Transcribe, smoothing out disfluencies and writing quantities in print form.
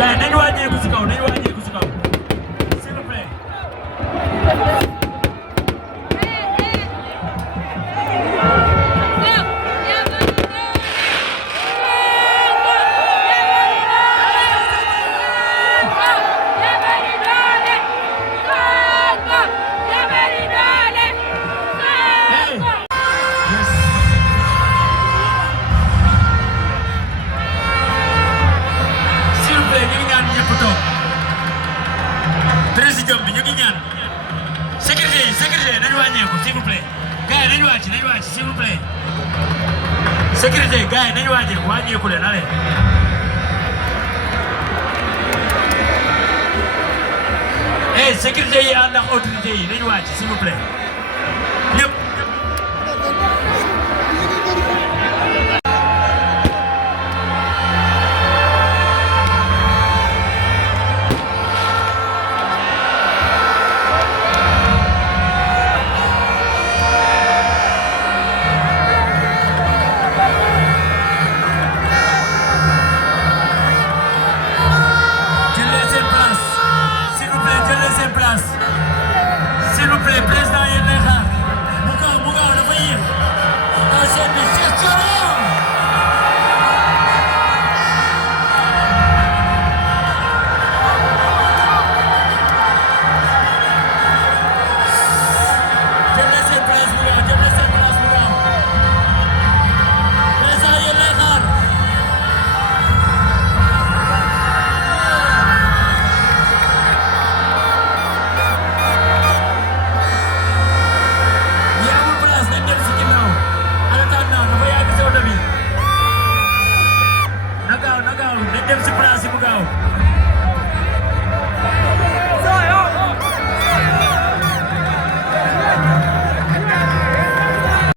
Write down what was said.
gars yi nañu wàññeeku si kaw nañu wàññeeku si kaw s'il vous plaît. président bi ñu ngi ñaan sécurité nañu wàññeeku s'il vous plaît gars yi nañu wàcc s'il vous plaît sécurité gars yi nañu wàññeeku leen allez. sécurité yi ànd ak autorité yi nañu wàcc s'il vous plaît ñëpp. S'il vous plaît, président yéen lay xaar mu gaaw dafa yéex attention bi Cheikh Thioro jël leen seen place mu gaaw président yéen lay xaar. Dem si